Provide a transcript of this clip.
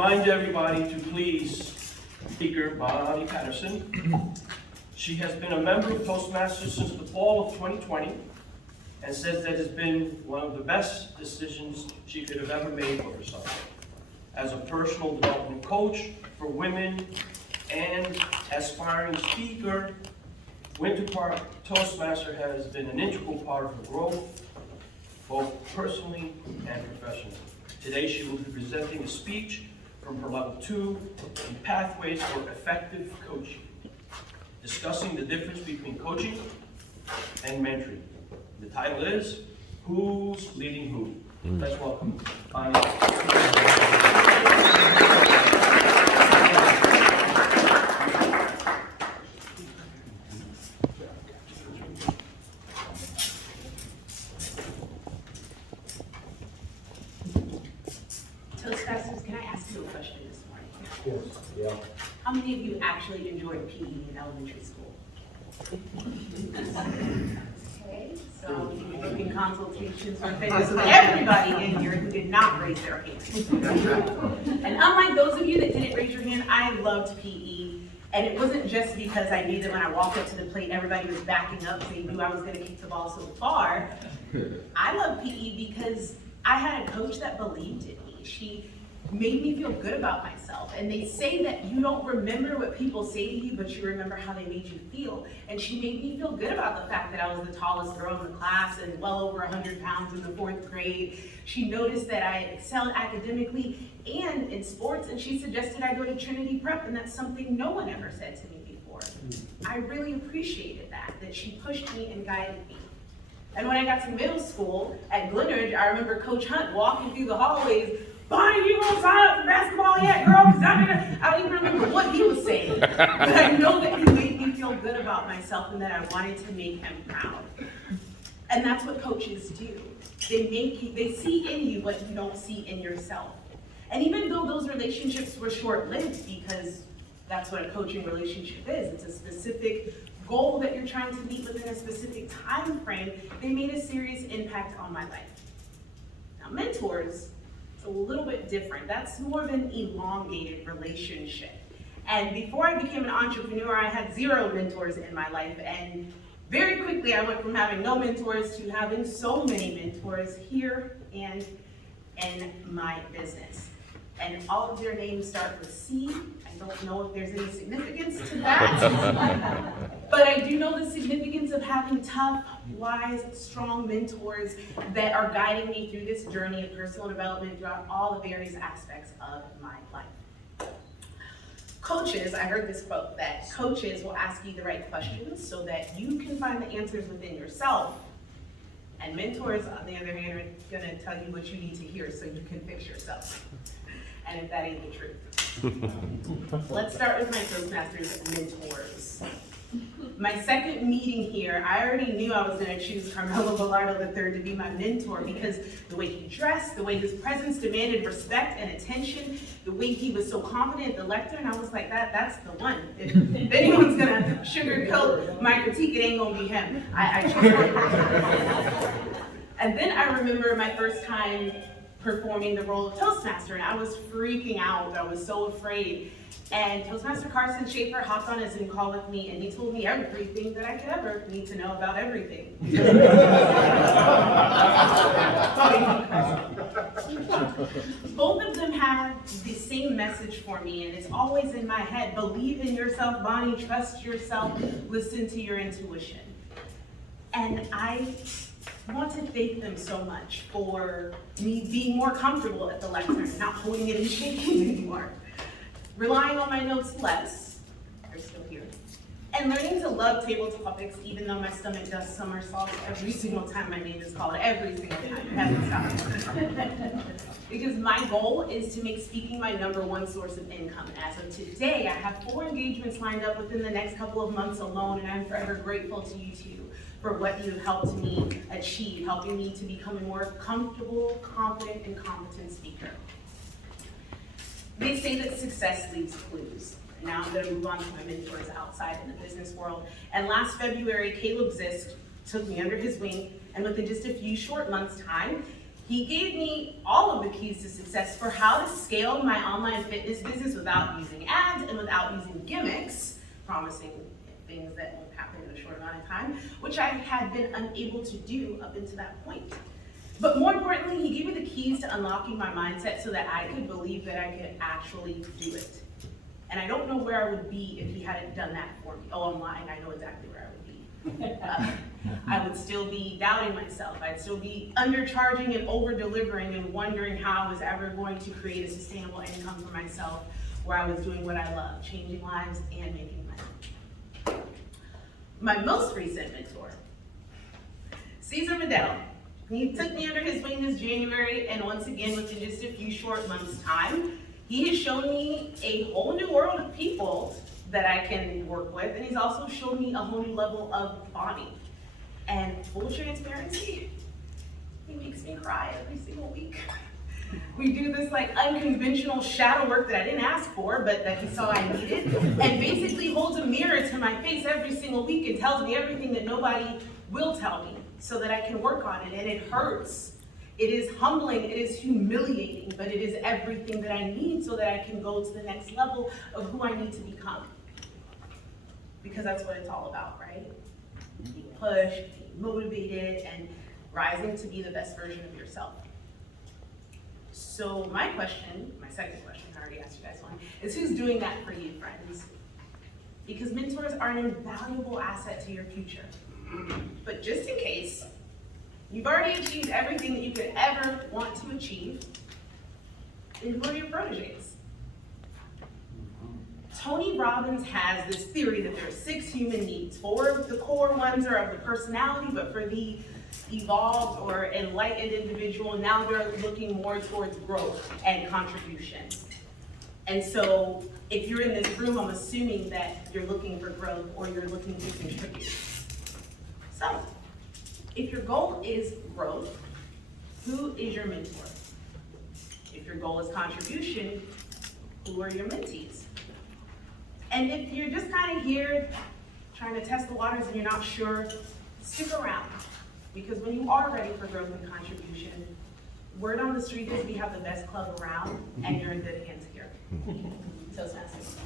Remind everybody to please speaker Bonnie Patterson. She has been a member of Toastmasters since the fall of 2020 and says that it's been one of the best decisions she could have ever made for herself. As a personal development coach for women and aspiring speaker, Winter Park Toastmaster has been an integral part of her growth, both personally and professionally. Today she will be presenting a speech from her Level 2 in Pathways for Effective Coaching, discussing the difference between coaching and mentoring. The title is, Who's Leading Who? Let's welcome Bonnie. Toastmasters, can I ask you a question this morning? Yes, yeah. How many of you actually enjoyed PE in elementary school? Okay, so you're taking consultations for fitness with everybody in here who did not raise their hand. And unlike those of you that didn't raise your hand, I loved PE. And it wasn't just because I knew that when I walked up to the plate, everybody was backing up, so they knew I was gonna kick the ball so far. I loved PE because I had a coach that believed in me. She made me feel good about myself. And they say that you don't remember what people say to you, but you remember how they made you feel. And she made me feel good about the fact that I was the tallest girl in the class and well over 100 pounds in the 4th grade. She noticed that I excelled academically and in sports, and she suggested I go to Trinity Prep, and that's something no one ever said to me before. I really appreciated that she pushed me and guided me. And when I got to middle school at Glenridge, I remember Coach Hunt walking through the hallways, Bonnie, you gonna sign up for basketball yet, girl? I don't even remember what he was saying, but I know that he made me feel good about myself and that I wanted to make him proud. And that's what coaches do. They see in you what you don't see in yourself. And even though those relationships were short-lived, because that's what a coaching relationship is, it's a specific goal that you're trying to meet within a specific time frame, they made a serious impact on my life. Now, mentors, it's a little bit different. That's more of an elongated relationship. And before I became an entrepreneur, I had 0 mentors in my life. And very quickly, I went from having no mentors to having so many mentors here and in my business. And all of their names start with C. I don't know if there's any significance to that. But I do know the significance of having tough, wise, strong mentors that are guiding me through this journey of personal development throughout all the various aspects of my life. Coaches, I heard this quote, that coaches will ask you the right questions so that you can find the answers within yourself. And mentors, on the other hand, are gonna tell you what you need to hear so you can fix yourself. And if that ain't the truth. Let's start with my Toastmasters mentors. My second meeting here, I already knew I was going to choose Carmelo Velardo III to be my mentor because the way he dressed, the way his presence demanded respect and attention, the way he was so confident at the lectern, I was like, that's the one. If anyone's going to sugarcoat my critique, it ain't going to be him. I chose him. And then I remember my first time performing the role of Toastmaster, and I was freaking out. I was so afraid. And Toastmaster Carson Schaefer hopped on a Zoom call with me, and he told me everything that I could ever need to know about everything. Both of them had the same message for me, and it's always in my head. Believe in yourself, Bonnie. Trust yourself. Listen to your intuition. And I want to thank them so much for me being more comfortable at the lectern, not holding it and shaking anymore. Relying on my notes less, they're still here, and learning to love table topics even though my stomach does somersaults every single time my name is called, every single time, it hasn't stopped. Because my goal is to make speaking my #1 source of income. As of today, I have 4 engagements lined up within the next couple of months alone, and I'm forever grateful to you two for what you've helped me achieve, helping me to become a more comfortable, confident, and competent speaker. They say that success leaves clues. Now I'm going to move on to my mentors outside in the business world. And last February, Caleb Zisk took me under his wing, and within just a few short months' time, He gave me all of the keys to success for how to scale my online fitness business without using ads and without using gimmicks, promising things that won't happen in a short amount of time, which I had been unable to do up until that point. But more importantly, he gave me the keys to unlocking my mindset so that I could believe that I could actually do it. And I don't know where I would be if he hadn't done that for me. Oh, I'm lying, I know exactly where I would be. I would still be doubting myself. I'd still be undercharging and over-delivering and wondering how I was ever going to create a sustainable income for myself where I was doing what I love, changing lives and making money. My most recent mentor, Cesar Medell. He took me under his wing this January, and once again, within just a few short months' time, he has shown me a whole new world of people that I can work with, and he's also shown me a whole new level of body. And full transparency, he makes me cry every single week. We do this like unconventional shadow work that I didn't ask for, but that he saw I needed, and basically holds a mirror to my face every single week and tells me everything that nobody will tell me so that I can work on it, and it hurts. It is humbling, it is humiliating, but it is everything that I need so that I can go to the next level of who I need to become. Because that's what it's all about, right? Being pushed, being motivated, and rising to be the best version of yourself. So my question, my second question, I already asked you guys one, is who's doing that for you, friends? Because mentors are an invaluable asset to your future. But just in case, you've already achieved everything that you could ever want to achieve, then who are your proteges? Tony Robbins has this theory that there are 6 human needs. 4 of the core ones are of the personality, but for the evolved or enlightened individual, now they're looking more towards growth and contribution. And so if you're in this room, I'm assuming that you're looking for growth or you're looking to contribute. So, if your goal is growth, who is your mentor? If your goal is contribution, who are your mentees? And if you're just kind of here trying to test the waters and you're not sure, stick around. Because when you are ready for growth and contribution, word on the street is we have the best club around and you're in good hands here. Toastmasters.